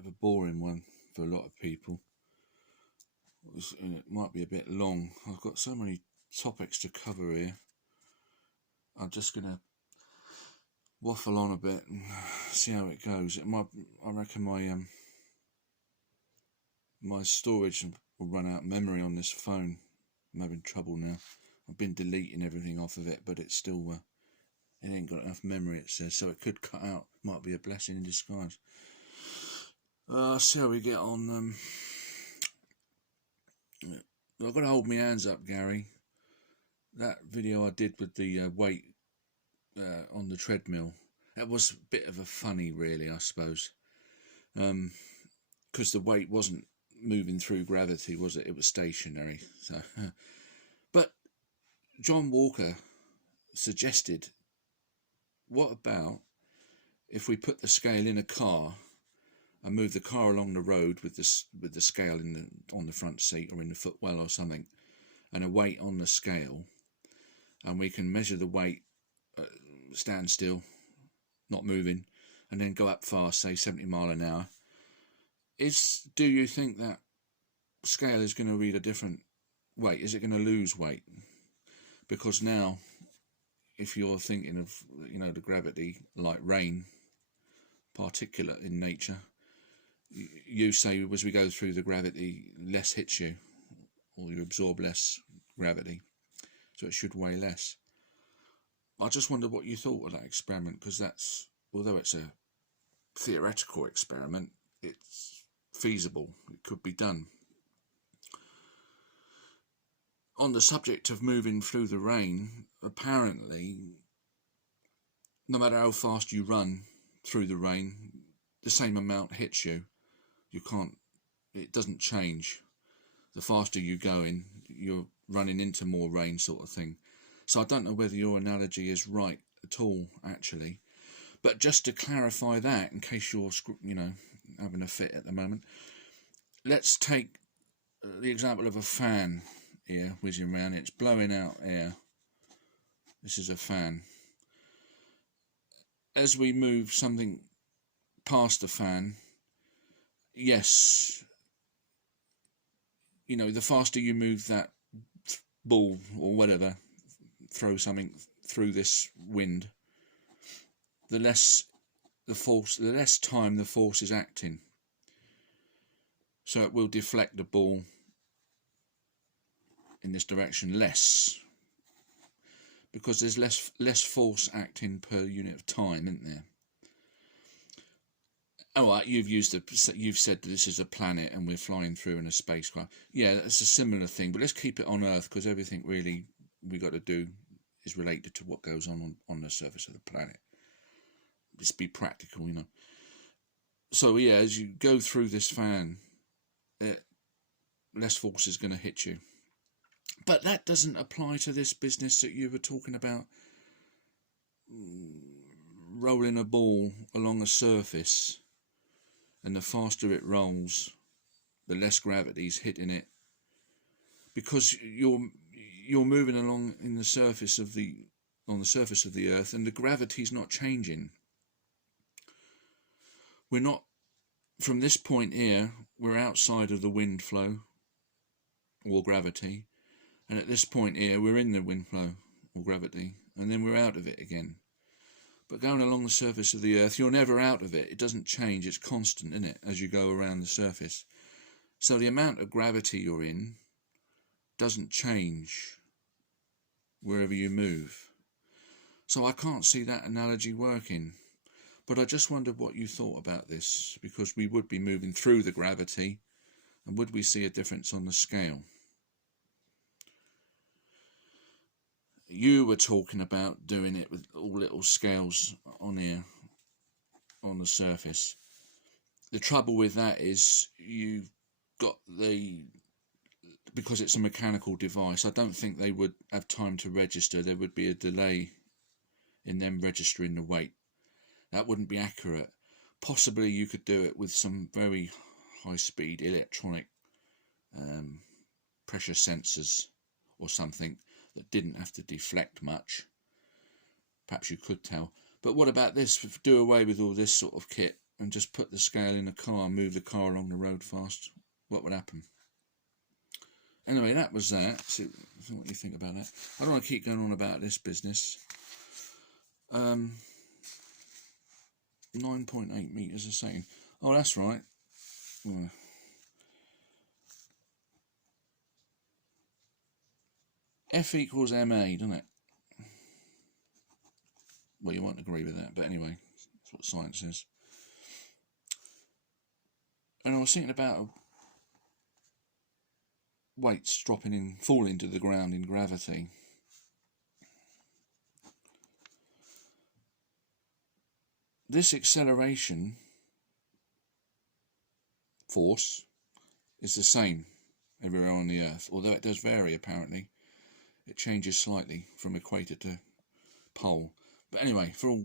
of a boring one for a lot of people. It might be a bit long. I've got so many topics to cover here. I'm just going to waffle on a bit and see how it goes. I reckon my storage will run out of memory on this phone. I'm having trouble now. I've been deleting everything off of it, but it's still it ain't got enough memory, it says, so it could cut out. Might be a blessing in disguise. See how we get on. I've got to hold my hands up, Gary. That video I did with the weight on the treadmill, that was a bit of a funny, really, I suppose, because the weight wasn't moving through gravity, was it? It was stationary. So, but John Walker suggested, what about if we put the scale in a car and move the car along the road with the scale on the front seat or in the footwell or something, and a weight on the scale, and we can measure the weight, stand still, not moving, and then go up fast, say 70 miles an hour. Do you think that scale is going to read a different weight? Is it going to lose weight? Because now, if you're thinking of, the gravity, like rain, particulate in nature, you say as we go through the gravity, less hits you, or you absorb less gravity, so it should weigh less. I just wondered what you thought of that experiment, because although it's a theoretical experiment, it's feasible. It could be done. On the subject of moving through the rain, apparently, no matter how fast you run through the rain, the same amount hits you. It doesn't change. The faster you go in, you're running into more rain, sort of thing. So I don't know whether your analogy is right at all, actually. But just to clarify that, in case you're, having a fit at the moment, let's take the example of a fan here whizzing around. It's blowing out air. This is a fan. As we move something past the fan, yes, the faster you move that ball or whatever, throw something through this wind, the less time the force is acting. So it will deflect the ball in this direction less, because there's less force acting per unit of time, isn't there? All right, you've said that this is a planet and we're flying through in a spacecraft. Yeah, that's a similar thing, but let's keep it on Earth, because everything really we got to do is related to what goes on the surface of the planet. Just be practical, So yeah, as you go through this fan, less force is going to hit you. But that doesn't apply to this business that you were talking about, rolling a ball along a surface, and the faster it rolls, the less gravity's hitting it, because you're moving along on the surface of the Earth, and the gravity's not changing. We're not, from this point here, we're outside of the wind flow or gravity, and at this point here we're in the wind flow or gravity, and then we're out of it again. But going along the surface of the Earth, you're never out of it. It doesn't change. It's constant, isn't it, as you go around the surface. So the amount of gravity you're in doesn't change wherever you move. So I can't see that analogy working. But I just wondered what you thought about this, because we would be moving through the gravity, and would we see a difference on the scale? You were talking about doing it with all little scales on here, on the surface. The trouble with that is you've got because it's a mechanical device, I don't think they would have time to register. There would be a delay in them registering the weight. That wouldn't be accurate. Possibly you could do it with some very high-speed electronic pressure sensors or something that didn't have to deflect much. Perhaps you could tell. But what about this? Do away with all this sort of kit and just put the scale in the car and move the car along the road fast, what would happen? Anyway, that was that. See what you think about that. I don't want to keep going on about this business. 9.8 metres a second. Oh, that's right. F equals ma, doesn't it? Well, you won't agree with that, but anyway, that's what science is. And I was thinking about weights falling to the ground in gravity. This acceleration force is the same everywhere on the Earth, although it does vary apparently. It changes slightly from equator to pole. But anyway, for all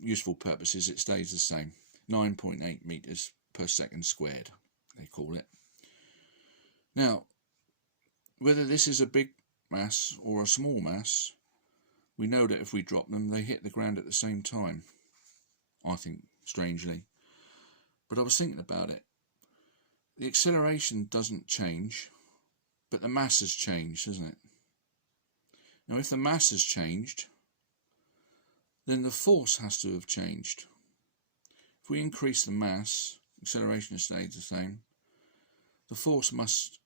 useful purposes, it stays the same. 9.8 meters per second squared, they call it. Now, whether this is a big mass or a small mass, we know that if we drop them, they hit the ground at the same time, I think, strangely. But I was thinking about it. The acceleration doesn't change, but the mass has changed, hasn't it? Now, if the mass has changed, then the force has to have changed. If we increase the mass, acceleration has stayed the same, the force must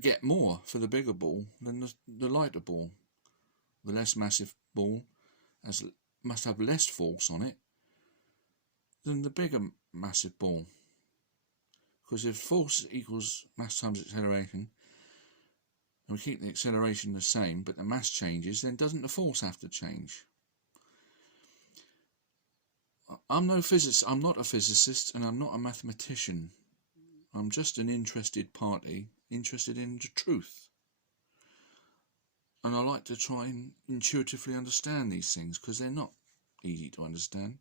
get more for the bigger ball than the lighter ball. The less massive ball must have less force on it than the bigger massive ball. Because if force equals mass times acceleration, and we keep the acceleration the same, but the mass changes, then doesn't the force have to change? I'm not a physicist, and I'm not a mathematician. I'm just an interested party, interested in the truth. And I like to try and intuitively understand these things, because they're not easy to understand.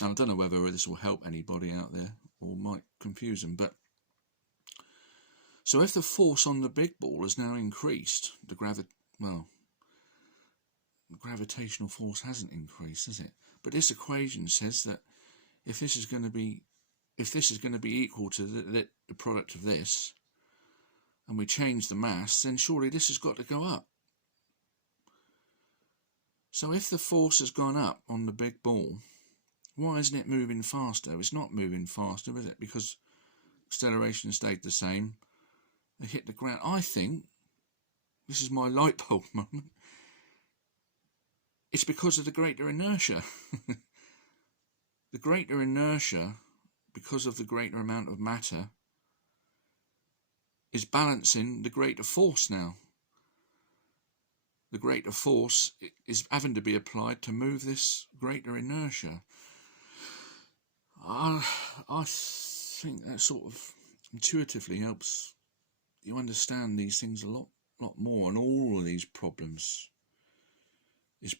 And I don't know whether this will help anybody out there, or might confuse them, but so if the force on the big ball has now increased, the gravitational force hasn't increased, has it? But this equation says that if this is going to be equal to the product of this, and we change the mass, then surely this has got to go up. So if the force has gone up on the big ball, why isn't it moving faster? It's not moving faster, is it? Because acceleration stayed the same. They hit the ground. I think, this is my light bulb moment, it's because of the greater inertia. The greater inertia, because of the greater amount of matter, is balancing the greater force now. The greater force is having to be applied to move this greater inertia. I think that sort of intuitively helps you understand these things a lot more, and all of these problems is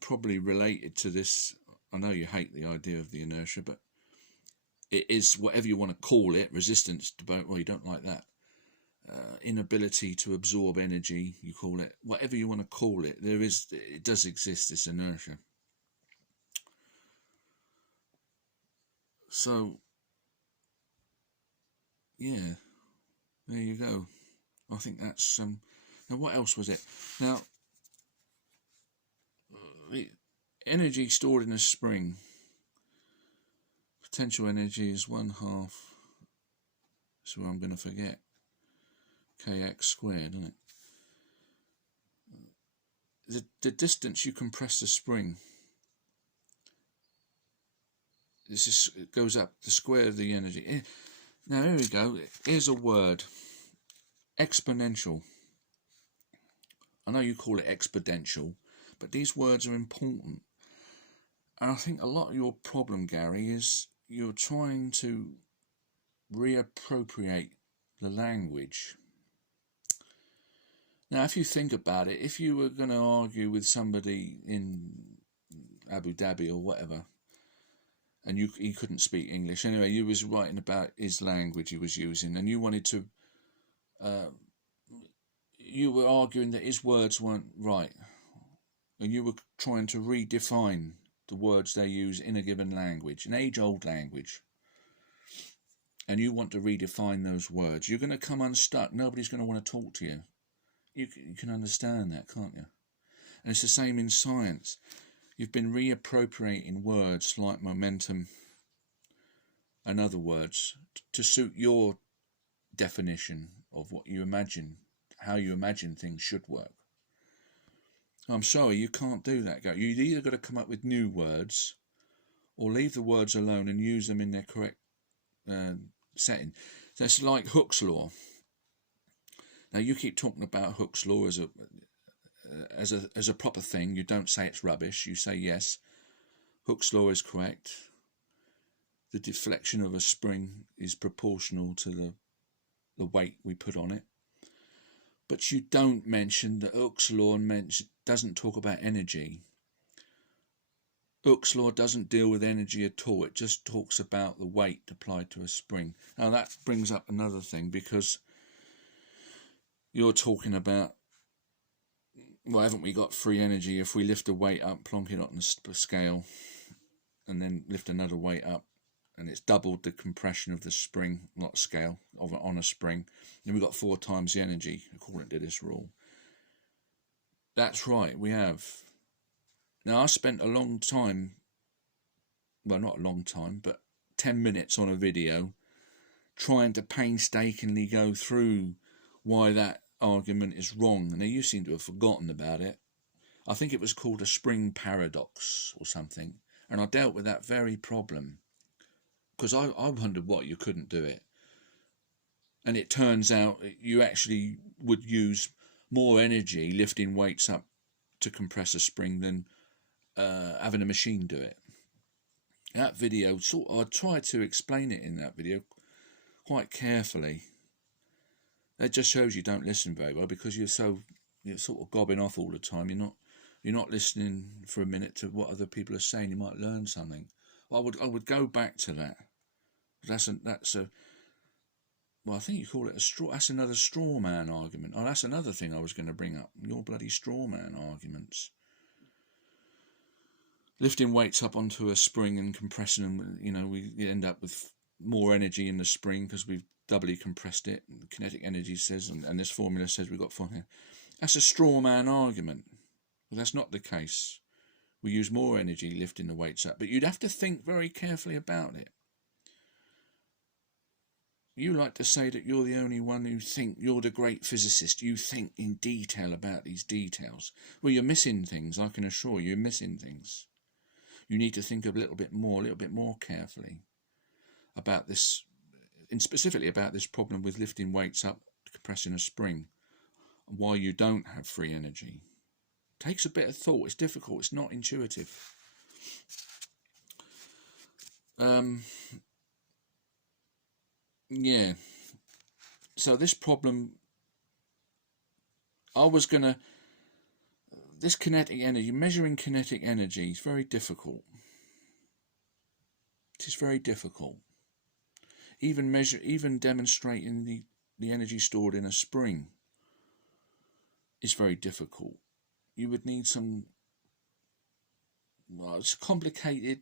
probably related to this. I know you hate the idea of the inertia, but it is, whatever you want to call it, resistance to, well, you don't like that, inability to absorb energy, you call it, whatever you want to call it, it does exist, this inertia. So yeah, there you go. I think that's now what else was it? Now, the energy stored in a spring, potential energy is 1/2, so I'm going to forget, kx squared, isn't it? The distance you compress the spring, it goes up the square of the energy. Now here we go, here's a word, exponential. I know you call it exponential, but these words are important. And I think a lot of your problem, Gary, is you're trying to reappropriate the language. Now, if you think about it, if you were going to argue with somebody in Abu Dhabi or whatever, and he couldn't speak English, anyway, you was writing about his language he was using, and you wanted to, you were arguing that his words weren't right, and you were trying to redefine the words they use in a given language, an age-old language, and you want to redefine those words, you're going to come unstuck. Nobody's going to want to talk to you. You can understand that, can't you? And it's the same in science. You've been reappropriating words like momentum and other words to suit your definition of what you imagine, how you imagine things should work. I'm sorry, you can't do that. You've either got to come up with new words or leave the words alone and use them in their correct setting. That's like Hooke's law. Now, you keep talking about Hooke's law as a proper thing. You don't say it's rubbish. You say, yes, Hooke's law is correct. The deflection of a spring is proportional to the weight we put on it. But you don't mention that Hooke's law doesn't talk about energy. Hooke's law doesn't deal with energy at all. It just talks about the weight applied to a spring. Now that brings up another thing, because you're talking about, well, haven't we got free energy if we lift a weight up, plonk it on the scale, and then lift another weight up, and it's doubled the compression of the spring, not scale, on a spring, and we've got 4 times the energy according to this rule. That's right, we have. Now, I spent a long time, well, not a long time, but 10 minutes on a video trying to painstakingly go through why that argument is wrong. And now you seem to have forgotten about it. I think it was called a spring paradox or something. And I dealt with that very problem, because I wondered what you couldn't do it. And it turns out you actually would use more energy lifting weights up to compress a spring than having a machine do it. That video, I tried to explain it in that video quite carefully. That just shows you don't listen very well, because you're sort of gobbing off all the time. You're not listening for a minute to what other people are saying. You might learn something. Well, I would go back to that. Well, I think you call it a straw. That's another straw man argument. Oh, that's another thing I was going to bring up. Your bloody straw man arguments. Lifting weights up onto a spring and compressing them, we end up with more energy in the spring because we've doubly compressed it. And kinetic energy says, and this formula says we've got 4. That's a straw man argument. Well, that's not the case. We use more energy lifting the weights up, but you'd have to think very carefully about it. You like to say that you're the only one who think you're the great physicist. You think in detail about these details. Well, you're missing things, I can assure you, you're missing things. You need to think a little bit more carefully about this, and specifically about this problem with lifting weights up, compressing a spring, and why you don't have free energy. It takes a bit of thought. It's difficult. It's not intuitive. Yeah. So this problem, this kinetic energy, measuring kinetic energy is very difficult. It is very difficult. Even demonstrating the energy stored in a spring is very difficult. You would need it's complicated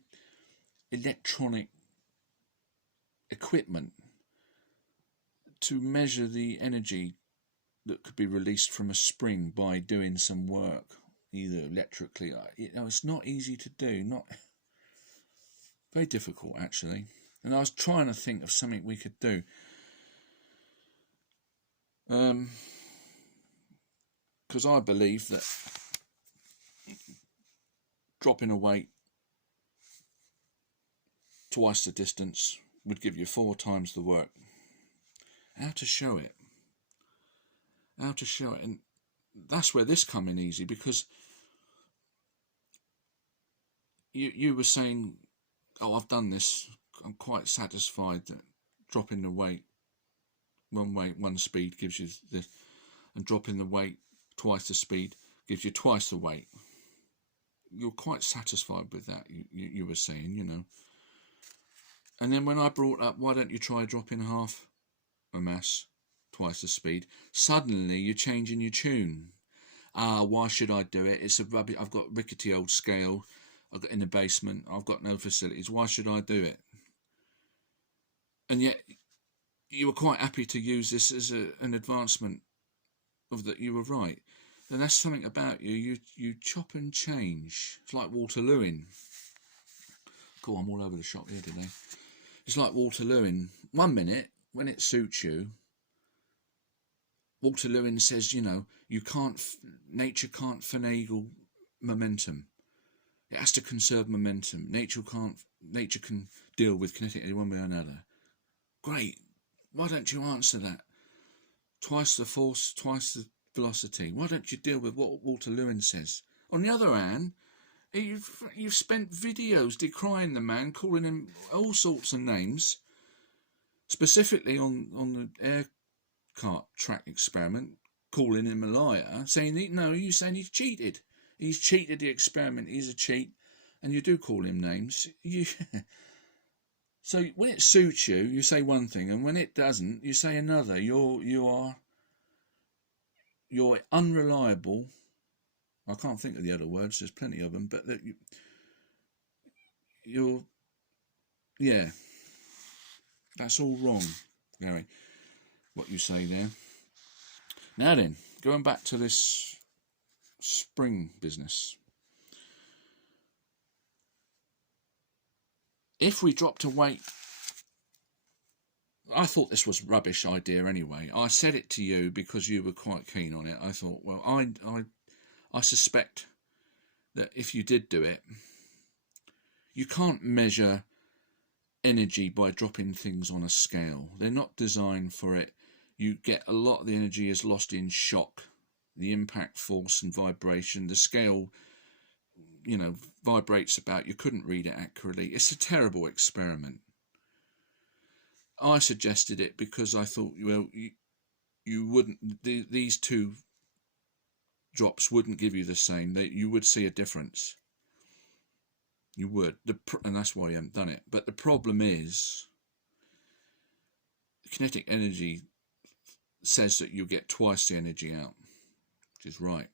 electronic equipment to measure the energy that could be released from a spring by doing some work, either electrically. It's not easy to do, not very difficult actually. And I was trying to think of something we could do. Because I believe that dropping a weight twice the distance would give you 4 times the work. How to show it? And that's where this come in easy, because you were saying, oh, I've done this, I'm quite satisfied that dropping the weight, one speed gives you this, and dropping the weight twice the speed gives you twice the weight. You're quite satisfied with that, you were saying, And then when I brought up, why don't you try dropping half a mass, twice the speed, suddenly you're changing your tune. Why should I do it? It's a rubbish. I've got rickety old scale. I've got in the basement, I've got no facilities, why should I do it? And yet you were quite happy to use this as an advancement of that you were right. And that's something about you. You chop and change. It's like Walter Lewin. Cool, I'm all over the shop here today. It's like Walter Lewin. 1 minute, when it suits you, Walter Lewin says, nature can't finagle momentum. It has to conserve momentum. Nature can deal with kinetic energy one way or another. Great. Why don't you answer that? Twice the force, twice the velocity. Why don't you deal with what Walter Lewin says? On the other hand, you've spent videos decrying the man, calling him all sorts of names, specifically on the air cart track experiment, calling him a liar, saying you're saying he's cheated. He's cheated the experiment. He's a cheat, and you do call him names. So when it suits you, you say one thing, and when it doesn't, you say another. You're unreliable. I can't think of the other words. There's plenty of them, but that that's all wrong, Gary. What you say there. Now then, going back to this spring business. If we dropped a weight, I thought this was a rubbish idea anyway. I said it to you because you were quite keen on it. I thought, well, I suspect that if you did do it, you can't measure energy by dropping things on a scale. They're not designed for it. You get a lot of the energy is lost in shock, the impact force and vibration. The scale, vibrates about. You couldn't read it accurately. It's a terrible experiment. I suggested it because I thought, well, you wouldn't. These two drops wouldn't give you the same. You would see a difference. You would, and that's why you haven't done it. But the problem is, kinetic energy says that you get twice the energy out, which is right.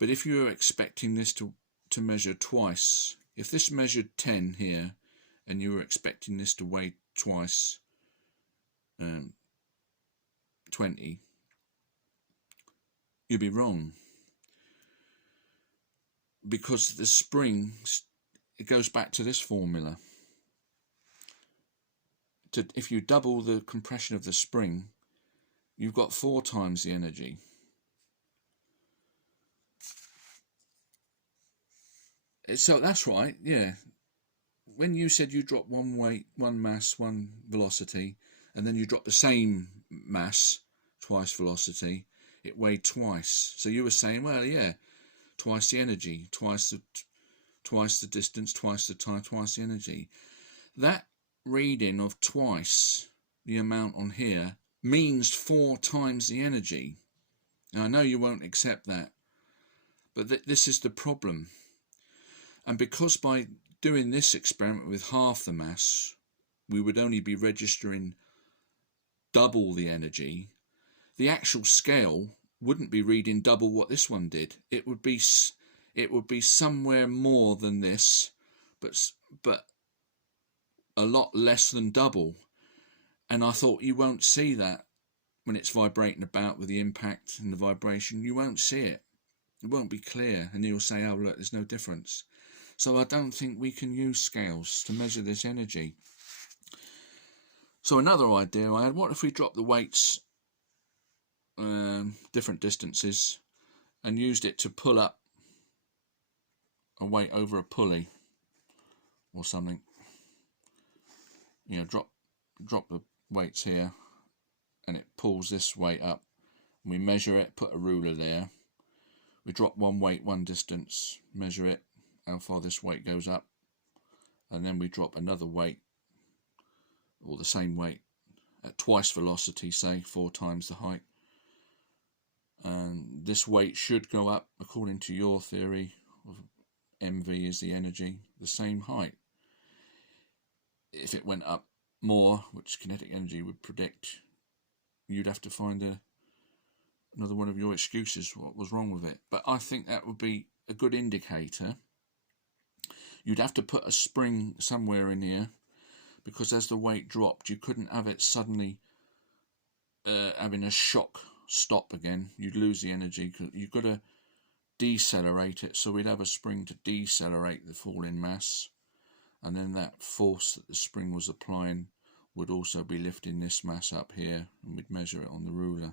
But if you're expecting this to measure twice, if this measured 10 here, and you were expecting this to weigh twice 20, you'd be wrong. Because the spring, it goes back to this formula. If you double the compression of the spring, you've got 4 times the energy. So that's right, yeah. When you said you drop one weight, one mass, one velocity, and then you drop the same mass, twice velocity, it weighed twice. So you were saying, well, yeah, twice the energy, twice the distance, twice the time, twice the energy. That reading of twice the amount on here means 4 times the energy. Now, I know you won't accept that, but this is the problem. And because by doing this experiment with half the mass, we would only be registering double the energy, the actual scale wouldn't be reading double what this one did. It would be somewhere more than this, but a lot less than double. And I thought, you won't see that when it's vibrating about with the impact and the vibration. You won't see it. It won't be clear, and you'll say, oh look, there's no difference. So I don't think we can use scales to measure this energy. So another idea I had, what if we drop the weights different distances and used it to pull up a weight over a pulley or something. Drop the weights here and it pulls this weight up. We measure it, put a ruler there. We drop one weight, one distance, measure it, how far this weight goes up, and then we drop another weight or the same weight at twice velocity, say 4 times the height, and this weight should go up, according to your theory of mv is the energy, the same height. If it went up more, which kinetic energy would predict, you'd have to find another one of your excuses what was wrong with it. But I think that would be a good indicator You'd have to put a spring somewhere in here, because as the weight dropped, you couldn't have it suddenly having a shock stop again. You'd lose the energy. You've got to decelerate it, so we'd have a spring to decelerate the falling mass, and then that force that the spring was applying would also be lifting this mass up here, and we'd measure it on the ruler.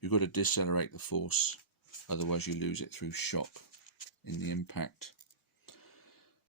You've got to decelerate the force, otherwise you lose it through shock in the impact.